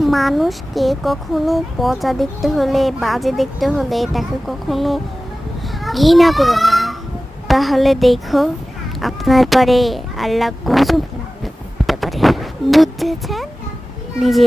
মানুষকে কখনো পচা দেখতে হলে, বাজে দেখতে হলে তাকে কখনো ঘৃণা করো না, তাহলে দেখো আপনার পরে আল্লাহ গজব নাযিল করতে পারে। বুঝেছেন? নিজে